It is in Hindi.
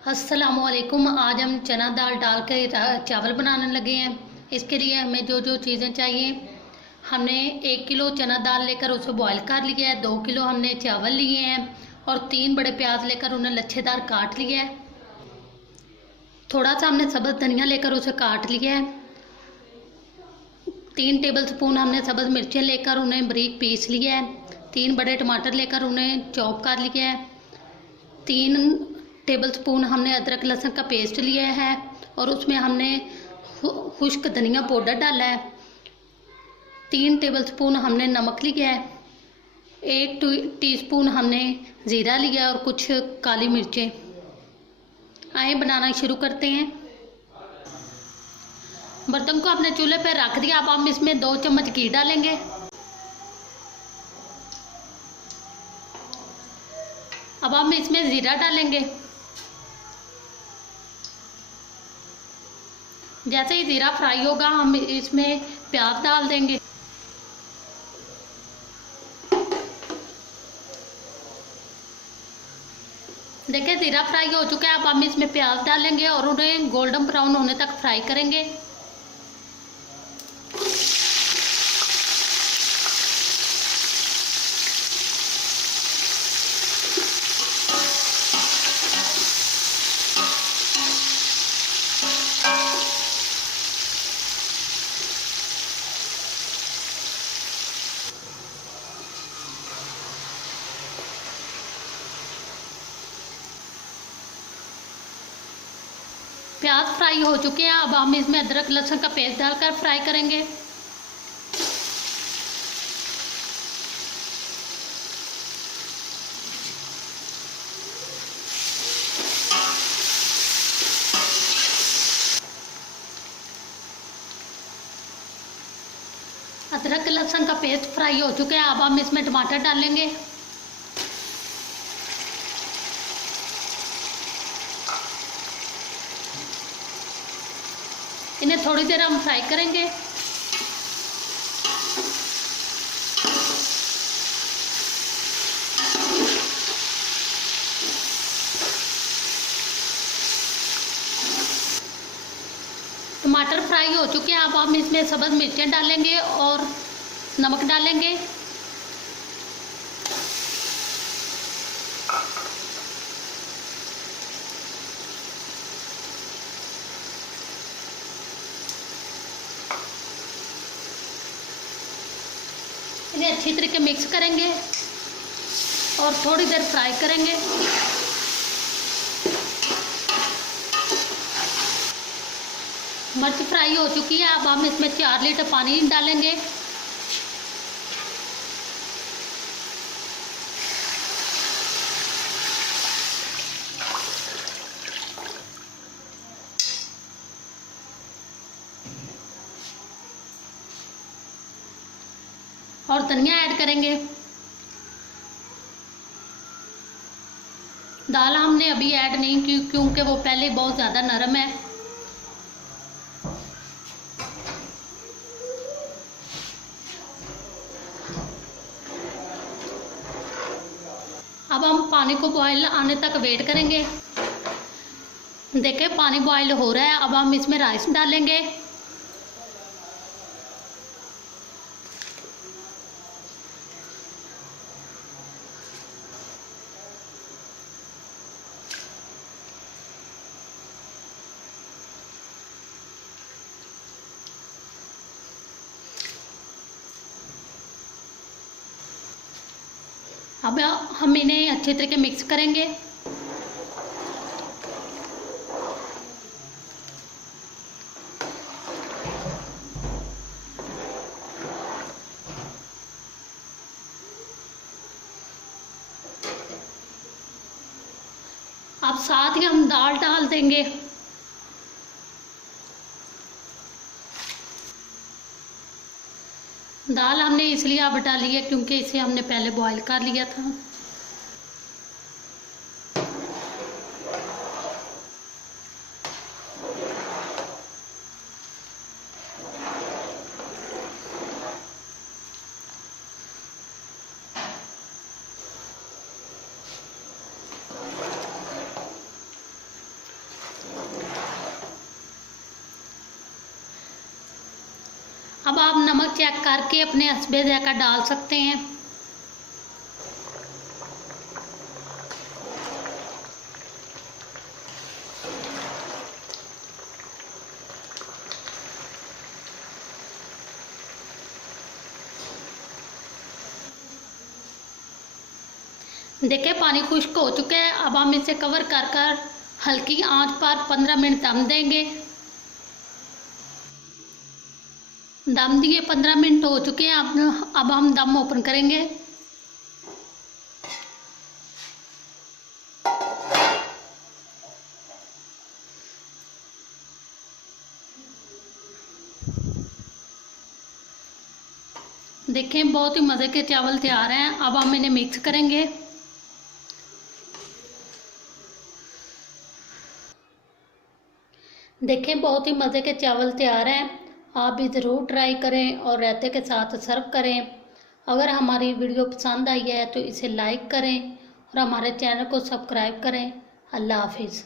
अस्सलामुअलैकुम। आज हम चना दाल डाल के चावल बनाने लगे हैं। इसके लिए हमें जो जो चीज़ें चाहिए, हमने 1 किलो चना दाल लेकर उसे बॉईल कर लिया है। 2 किलो हमने चावल लिए हैं और 3 बड़े प्याज लेकर उन्हें लच्छेदार काट लिया है। थोड़ा सा हमने सब्ज़ धनिया लेकर उसे काट लिया है। 3 टेबल स्पून हमने सब्ज़ मिर्चें लेकर उन्हें बारीक पीस लिया है। 3 बड़े टमाटर लेकर उन्हें चॉप कर लिया है। 3 टेबल स्पून हमने अदरक लहसुन का पेस्ट लिया है और उसमें हमने खुश्क धनिया पाउडर डाला है। 3 टेबल स्पून हमने नमक लिया है। 1 टीस्पून हमने ज़ीरा लिया और कुछ काली मिर्चें। आए बनाना शुरू करते हैं। बर्तन को अपने चूल्हे पर रख दिया। अब हम इसमें 2 चम्मच घी डालेंगे। अब हम इसमें ज़ीरा डालेंगे। जैसे ही ज़ीरा फ्राई होगा हम इसमें प्याज डाल देंगे। देखिए ज़ीरा फ्राई हो चुका है। अब हम इसमें प्याज डालेंगे और उन्हें गोल्डन ब्राउन होने तक फ्राई करेंगे। प्याज फ्राई हो चुके हैं। अब हम इसमें अदरक लहसुन का पेस्ट डालकर फ्राई करेंगे। अदरक लहसुन का पेस्ट फ्राई हो चुका है। अब हम इसमें टमाटर डालेंगे। इन्हें थोड़ी देर हम फ्राई करेंगे। टमाटर फ्राई हो चुके हैं। अब हम इसमें सब्ज़ मिर्चें डालेंगे और नमक डालेंगे। इन्हें अच्छी तरीके मिक्स करेंगे और थोड़ी देर फ्राई करेंगे। मिर्च फ्राई हो चुकी है। अब हम इसमें 4 लीटर पानी डालेंगे। और धनिया ऐड करेंगे। दाल हमने अभी ऐड नहीं की क्योंकि वो पहले बहुत ज़्यादा नरम है। अब हम पानी को बॉयल आने तक वेट करेंगे। देखिए पानी बॉयल हो रहा है। अब हम इसमें राइस डालेंगे। अब हम इन्हें अच्छे तरीके मिक्स करेंगे। अब साथ ही हम दाल डाल देंगे। दाल हमने इसलिए अब डाली है क्योंकि इसे हमने पहले बॉईल कर लिया था। अब आप नमक चेक करके अपने हस्बे जायका डाल सकते हैं। देखिए पानी खुश्क हो चुका है। अब हम इसे कवर कर कर हल्की आंच पर 15 मिनट दम देंगे। दम दिए 15 मिनट हो चुके हैं। अब हम दम ओपन करेंगे। देखें बहुत ही मज़े के चावल तैयार हैं। अब हम इन्हें मिक्स करेंगे। देखें बहुत ही मज़े के चावल तैयार हैं। आप भी ज़रूर ट्राई करें और रायते के साथ सर्व करें। अगर हमारी वीडियो पसंद आई है तो इसे लाइक करें और हमारे चैनल को सब्सक्राइब करें। अल्लाह हाफिज़।